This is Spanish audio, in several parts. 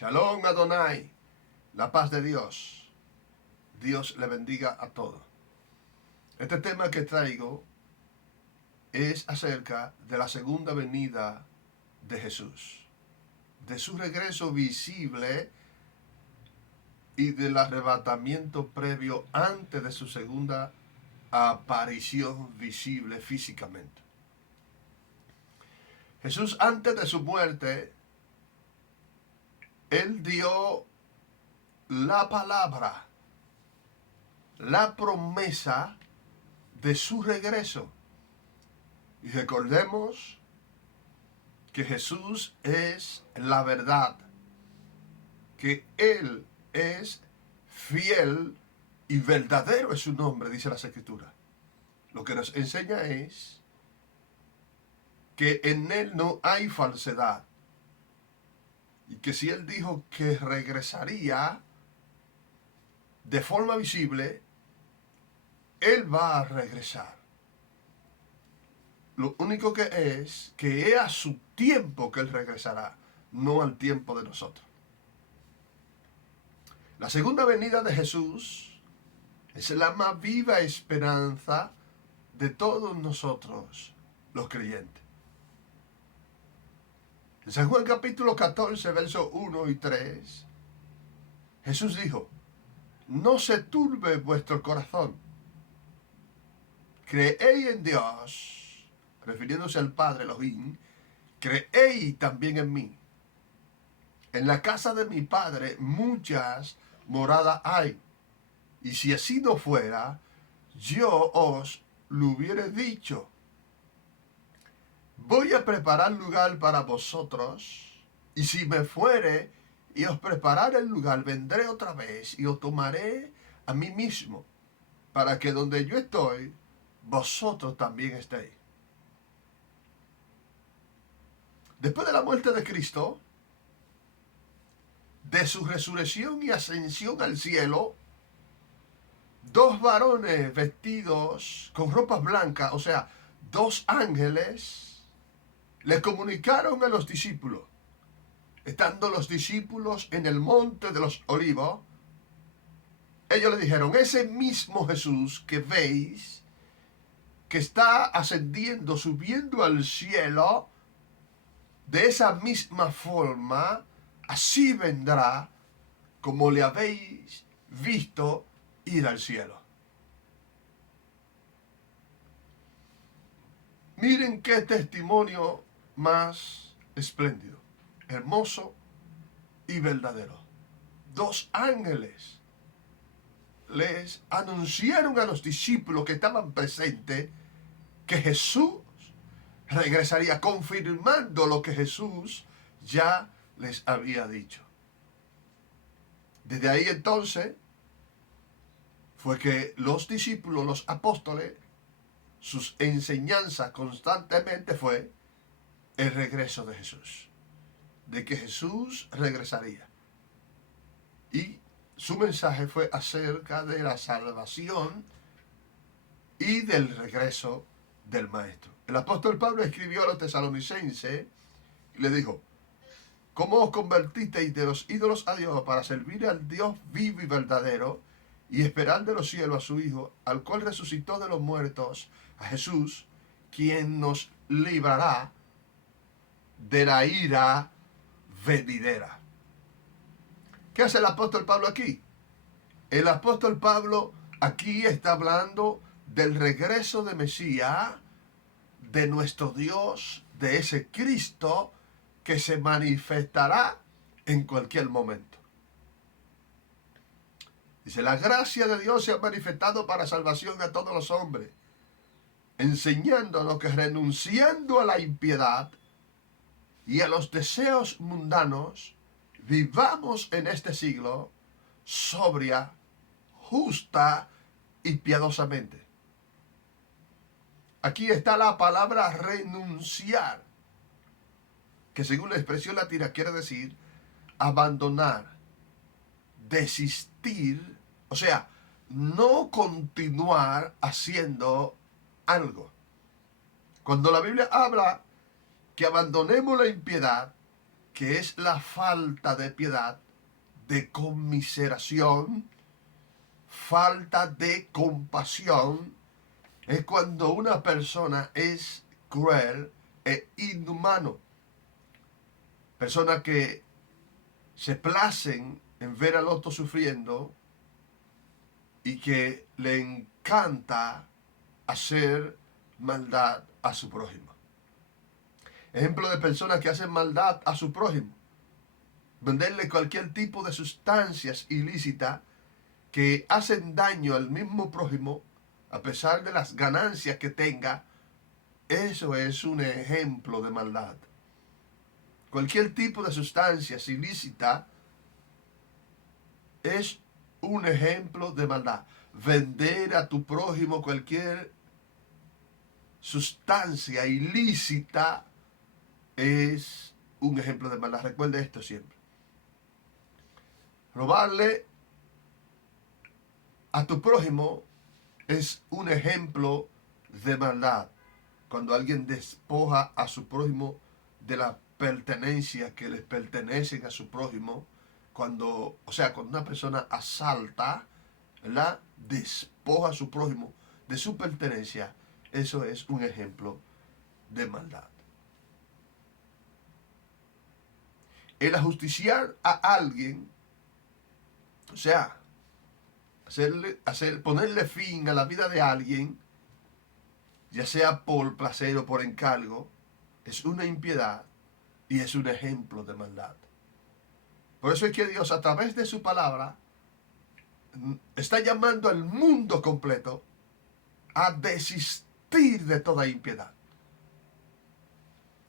Shalom Adonai, la paz de Dios. Dios le bendiga a todos. Este tema que traigo es acerca de la segunda venida de Jesús, de su regreso visible y del arrebatamiento previo antes de su segunda aparición visible físicamente. Jesús, antes de su muerte, Él dio la palabra, la promesa de su regreso. Y recordemos que Jesús es la verdad, que Él es fiel y verdadero es su nombre, dice las Escrituras. Lo que nos enseña es que en Él no hay falsedad. Y que si Él dijo que regresaría de forma visible, Él va a regresar. Lo único que es a su tiempo que Él regresará, no al tiempo de nosotros. La segunda venida de Jesús es la más viva esperanza de todos nosotros, los creyentes. En San Juan capítulo 14, versos 1 y 3, Jesús dijo: no se turbe vuestro corazón. Creéis en Dios, refiriéndose al Padre Elohim, creéis también en mí. En la casa de mi Padre muchas moradas hay, y si así no fuera, yo os lo hubiera dicho. Voy a preparar lugar para vosotros, y si me fuere y os preparare el lugar, vendré otra vez y os tomaré a mí mismo, para que donde yo estoy, vosotros también estéis. Después de la muerte de Cristo, de su resurrección y ascensión al cielo, dos varones vestidos con ropas blancas, o sea, dos ángeles, le comunicaron a los discípulos. Estando los discípulos en el monte de los olivos, ellos le dijeron: ese mismo Jesús que veis, que está ascendiendo, subiendo al cielo, de esa misma forma, así vendrá como le habéis visto ir al cielo. Miren qué testimonio más espléndido, hermoso y verdadero. Dos ángeles les anunciaron a los discípulos que estaban presentes que Jesús regresaría, confirmando lo que Jesús ya les había dicho. Desde ahí entonces fue que los discípulos, los apóstoles, sus enseñanzas constantemente fue el regreso de Jesús, de que Jesús regresaría. Y su mensaje fue acerca de la salvación y del regreso del Maestro. El apóstol Pablo escribió a los tesalonicenses y le dijo: ¿cómo os convertisteis de los ídolos a Dios para servir al Dios vivo y verdadero y esperar de los cielos a su Hijo, al cual resucitó de los muertos, a Jesús, quien nos librará de la ira venidera? ¿Qué hace el apóstol Pablo aquí? El apóstol Pablo aquí está hablando del regreso de Mesías, de nuestro Dios, de ese Cristo que se manifestará en cualquier momento. Dice: la gracia de Dios se ha manifestado para salvación a todos los hombres, enseñándonos que renunciando a la impiedad y a los deseos mundanos, vivamos en este siglo sobria, justa y piadosamente. Aquí está la palabra renunciar, que según la expresión latina quiere decir abandonar, desistir, o sea, no continuar haciendo algo. Cuando la Biblia habla que abandonemos la impiedad, que es la falta de piedad, de conmiseración, falta de compasión, es cuando una persona es cruel e inhumano. Personas que se placen en ver al otro sufriendo y que le encanta hacer maldad a su prójimo. Ejemplo de personas que hacen maldad a su prójimo. Venderle cualquier tipo de sustancias ilícitas que hacen daño al mismo prójimo a pesar de las ganancias que tenga. Eso es un ejemplo de maldad. Cualquier tipo de sustancias ilícita es un ejemplo de maldad. Vender a tu prójimo cualquier sustancia ilícita es un ejemplo de maldad. Recuerde esto siempre. Robarle a tu prójimo es un ejemplo de maldad. Cuando alguien despoja a su prójimo de la pertenencia que les pertenecen a su prójimo, cuando una persona asalta, ¿verdad?, despoja a su prójimo de su pertenencia, eso es un ejemplo de maldad. El ajusticiar a alguien, ponerle fin a la vida de alguien, ya sea por placer o por encargo, es una impiedad y es un ejemplo de maldad. Por eso es que Dios, a través de su palabra, está llamando al mundo completo a desistir de toda impiedad.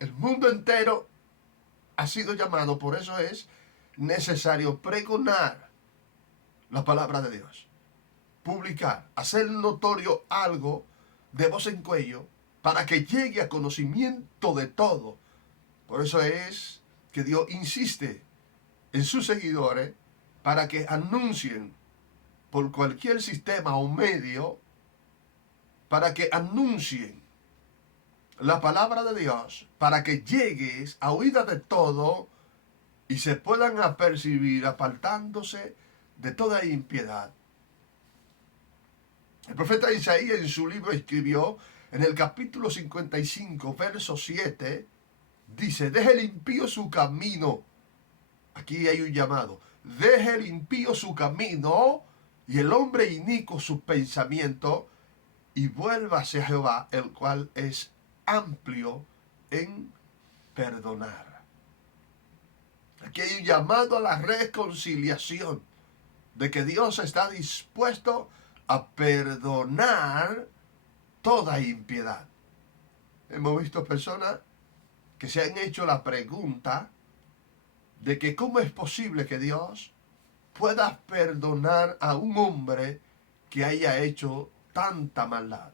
El mundo entero ha sido llamado, por eso es necesario pregonar la palabra de Dios, publicar, hacer notorio algo de voz en cuello para que llegue a conocimiento de todo. Por eso es que Dios insiste en sus seguidores para que anuncien por cualquier sistema o medio, para que anuncien la palabra de Dios, para que llegues a oída de todo y se puedan apercibir apartándose de toda impiedad. El profeta Isaías en su libro escribió en el capítulo 55, verso 7, dice: deje el impío su camino. Aquí hay un llamado. Deje el impío su camino y el hombre inicuo su pensamiento, y vuélvase a Jehová, el cual es amplio en perdonar. Aquí hay un llamado a la reconciliación, de que Dios está dispuesto a perdonar toda impiedad. Hemos visto personas que se han hecho la pregunta de que cómo es posible que Dios pueda perdonar a un hombre que haya hecho tanta maldad.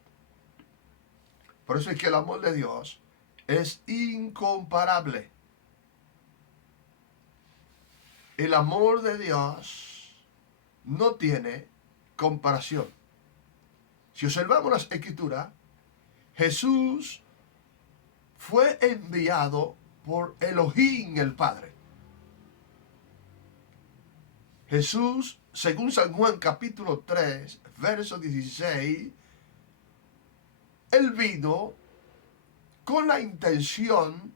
Por eso es que el amor de Dios es incomparable. El amor de Dios no tiene comparación. Si observamos las Escrituras, Jesús fue enviado por Elohim el Padre. Jesús, según San Juan capítulo 3, verso 16, Él vino con la intención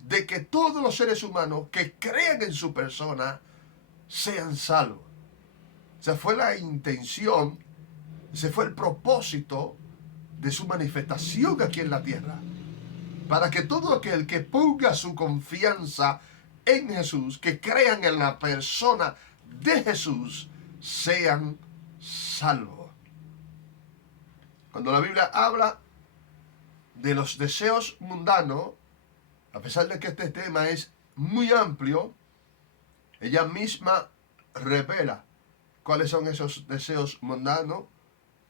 de que todos los seres humanos que crean en su persona sean salvos. Esa fue la intención, ese fue el propósito de su manifestación aquí en la tierra. Para que todo aquel que ponga su confianza en Jesús, que crean en la persona de Jesús, sean salvos. Cuando la Biblia habla de los deseos mundanos, a pesar de que este tema es muy amplio, ella misma revela cuáles son esos deseos mundanos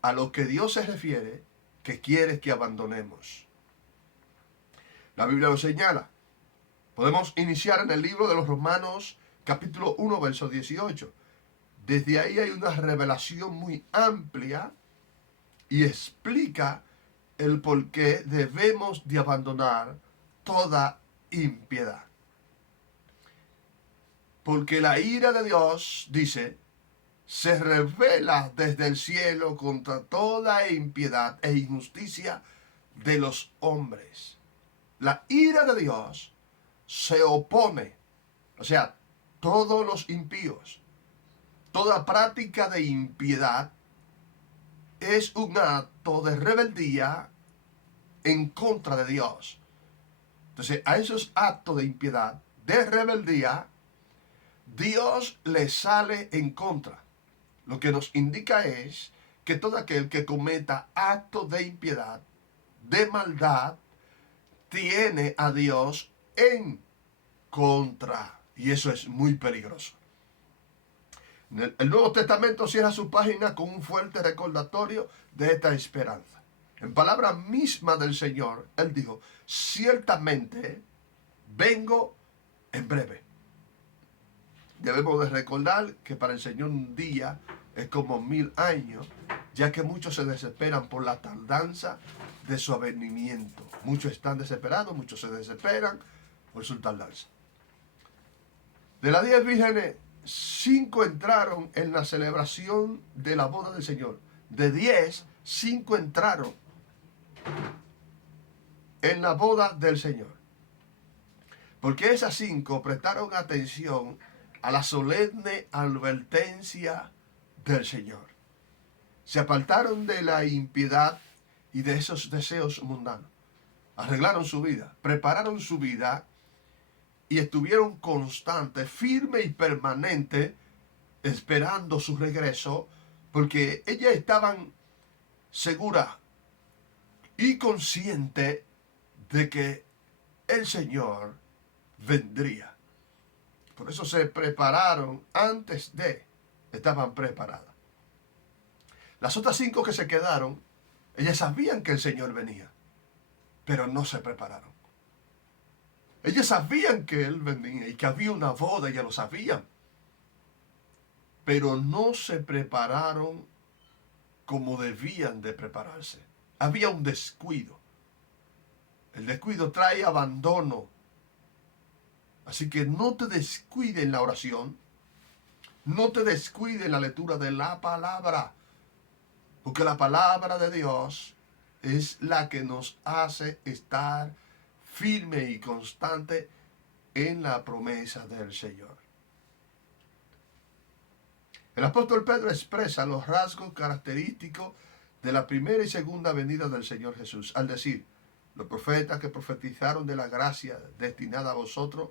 a los que Dios se refiere, que quiere que abandonemos. La Biblia lo señala. Podemos iniciar en el libro de los Romanos, capítulo 1, verso 18. Desde ahí hay una revelación muy amplia y explica el por qué debemos de abandonar toda impiedad. porque la ira de Dios, dice, se revela desde el cielo contra toda impiedad e injusticia de los hombres. La ira de Dios se opone, o sea, todos los impíos, toda práctica de impiedad es un acto de rebeldía en contra de Dios. Entonces, a esos actos de impiedad, de rebeldía, Dios le sale en contra. Lo que nos indica es que todo aquel que cometa actos de impiedad, de maldad, tiene a Dios en contra. Y eso es muy peligroso. El Nuevo Testamento cierra su página con un fuerte recordatorio de esta esperanza. En palabra misma del Señor, Él dijo, ciertamente vengo en breve. Debemos de recordar que para el Señor un día es como 1000 años, ya que muchos se desesperan por la tardanza de su avenimiento. Muchos están desesperados, muchos se desesperan por su tardanza. De las 10 vírgenes, 5 entraron en la celebración de la boda del Señor. De 10, 5 entraron en la boda del Señor. Porque esas 5 prestaron atención a la solemne advertencia del Señor. Se apartaron de la impiedad y de esos deseos mundanos. Arreglaron su vida, prepararon su vida y estuvieron constantes, firmes y permanentes, esperando su regreso, porque ellas estaban seguras y conscientes de que el Señor vendría. Por eso se prepararon estaban preparadas. Las otras 5 que se quedaron, ellas sabían que el Señor venía, pero no se prepararon. Ellas sabían que Él venía y que había una boda, ellas lo sabían, pero no se prepararon como debían de prepararse. Había un descuido. El descuido trae abandono. Así que no te descuide en la oración, no te descuide en la lectura de la palabra, porque la palabra de Dios es la que nos hace estar firme y constante en la promesa del Señor. El apóstol Pedro expresa los rasgos característicos de la primera y segunda venida del Señor Jesús, al decir, los profetas que profetizaron de la gracia destinada a vosotros,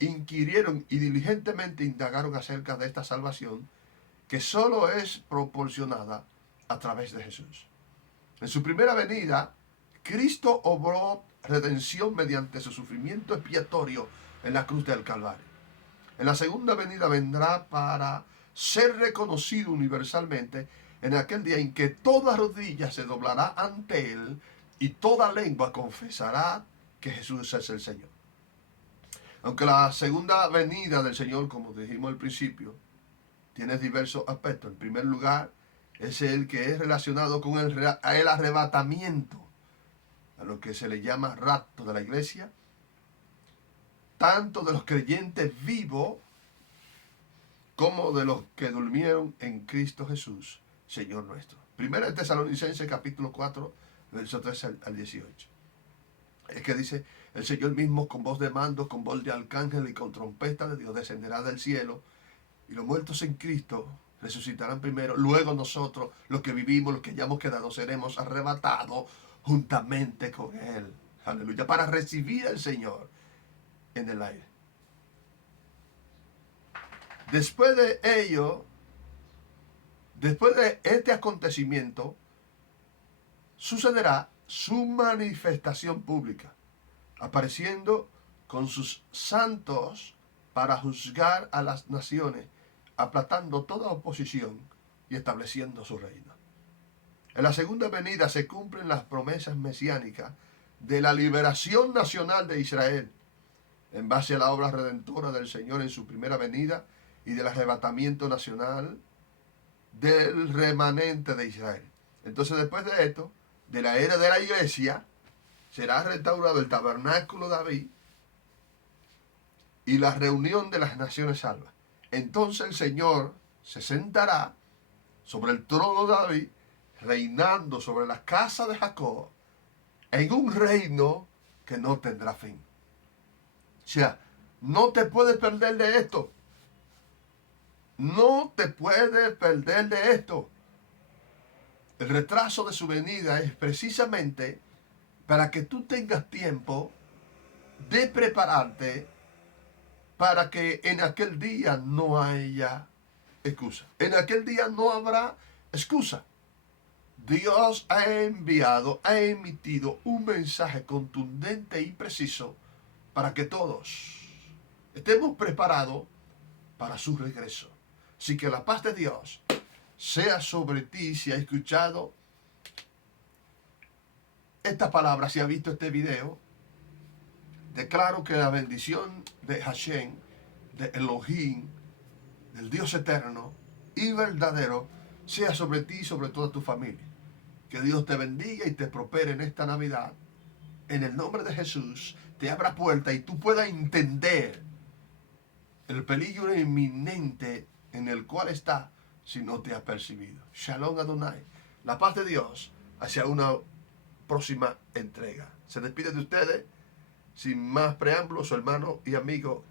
inquirieron y diligentemente indagaron acerca de esta salvación que solo es proporcionada a través de Jesús. En su primera venida, Cristo obró redención mediante su sufrimiento expiatorio en la cruz del Calvario. En la segunda venida vendrá para ser reconocido universalmente en aquel día en que toda rodilla se doblará ante Él y toda lengua confesará que Jesús es el Señor. Aunque la segunda venida del Señor, como dijimos al principio, tiene diversos aspectos. En primer lugar, es el que es relacionado con el arrebatamiento, a lo que se le llama rapto de la iglesia, tanto de los creyentes vivos como de los que durmieron en Cristo Jesús, Señor nuestro. Primera de Tesalonicenses capítulo 4, versos 13 al 18. Es que dice, el Señor mismo con voz de mando, con voz de arcángel y con trompeta de Dios descenderá del cielo, y los muertos en Cristo resucitarán primero. Luego nosotros, los que vivimos, los que ya hemos quedado, seremos arrebatados juntamente con Él. Aleluya. Para recibir al Señor en el aire. Después de ello, después de este acontecimiento, sucederá su manifestación pública, apareciendo con sus santos para juzgar a las naciones, aplastando toda oposición y estableciendo su reino. En la segunda venida se cumplen las promesas mesiánicas de la liberación nacional de Israel, en base a la obra redentora del Señor en su primera venida y del arrebatamiento nacional del remanente de Israel. Entonces, después de esto, de la era de la iglesia, será restaurado el tabernáculo de David y la reunión de las naciones salvas. Entonces el Señor se sentará sobre el trono de David, reinando sobre la casa de Jacob, en un reino que no tendrá fin. O sea, no te puedes perder de esto. No te puedes perder de esto. El retraso de su venida es precisamente para que tú tengas tiempo de prepararte para que en aquel día no haya excusa. En aquel día no habrá excusa. Dios ha enviado, ha emitido un mensaje contundente y preciso para que todos estemos preparados para su regreso. Así que la paz de Dios sea sobre ti. Si ha escuchado esta palabra, si ha visto este video, declaro que la bendición de Hashem, de Elohim, del Dios eterno y verdadero, sea sobre ti y sobre toda tu familia. Que Dios te bendiga y te prospere en esta Navidad. En el nombre de Jesús, te abra puerta y tú puedas entender el peligro inminente en el cual está si no te has percibido. Shalom Adonai. La paz de Dios hacia una próxima entrega. Se despide de ustedes, sin más preámbulos, su hermano y amigo